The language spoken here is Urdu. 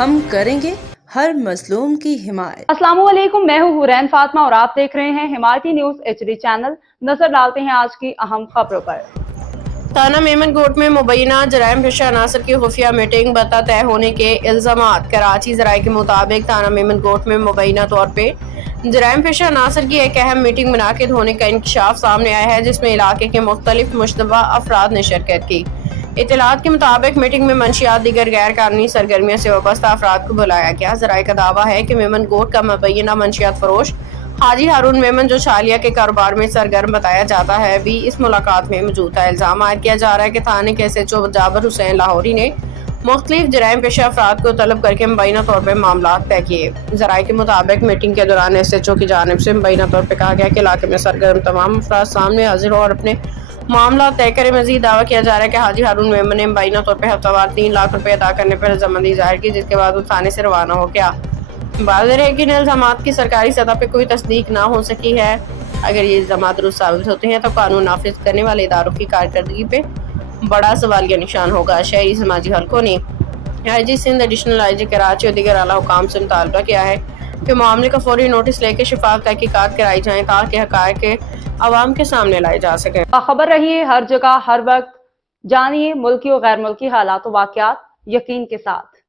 ہم کریں گے ہر مظلوم کی حمایت۔ السلام علیکم، میں ہوں حورین فاطمہ اور آپ دیکھ رہے ہیں حمایتی نیوز HD چینل۔ نظر ڈالتے ہیں آج کی اہم خبروں پر۔ تانا میمن کوٹ میں مبینہ جرائم پیشہ عناصر کی خفیہ میٹنگ بتا طے ہونے کے الزامات۔ کراچی ذرائع کے مطابق تانا میمن کوٹ میں مبینہ طور پہ جرائم پیشہ عناصر کی ایک اہم میٹنگ منعقد ہونے کا انکشاف سامنے آیا ہے، جس میں علاقے کے مختلف مشتبہ افراد نے شرکت کی۔ اطلاعات کے مطابق میٹنگ میں منشیات دیگر غیر قانونی سرگرمیوں سے وابستہ افراد کو بلایا گیا۔ ذرائع کا دعویٰ ہے کہ میمن کوٹ کا مبینہ منشیات فروش حاجی ہارون میمن، جو چھالیہ کے کاروبار میں سرگرم بتایا جاتا ہے، بھی اس ملاقات میں موجود تھا۔ الزام عائد کیا جا رہا ہے کہ تھانے کے SHO جابر حسین لاہوری نے مختلف جرائم پیشہ افراد کو طلب کر کے مبینہ طور پر معاملات طے کیے۔ ذرائع کے مطابق میٹنگ کے دوران SHO کی جانب سے مبینہ طور پر کہا گیا کہ علاقے میں سرگرم تمام افراد سامنے حاضر ہوں اور اپنے معاملات طے کریں۔ مزید دعویٰ کیا جا رہا ہے کہ حاجی ہارون میمن نے مبینہ طور پر ہفتہ وار 3 لاکھ روپے ادا کرنے پر رضامندی ظاہر کی، جس کے بعد وہ تھانے سے روانہ ہو گیا۔ واضح ہے کہ ان الزامات کی سرکاری سطح پہ کوئی تصدیق نہ ہو سکی ہے۔ اگر یہ الزامات درست ثابت ہوتے ہیں تو قانون نافذ کرنے والے اداروں کی کارکردگی پہ بڑا سوالیہ نشان ہوگا۔ شہری سماجی حلقوں نے IG Sindh, additional IG Karachi اور دیگر اعلیٰ حکام سے مطالبہ کیا ہے کہ معاملے کا فوری نوٹس لے کے شفاف تحقیقات کرائی جائیں تاکہ حقائق عوام کے سامنے لائے جا سکیں۔ باخبر رہیے ہر جگہ ہر وقت، جانیے ملکی و غیر ملکی حالات و واقعات یقین کے ساتھ۔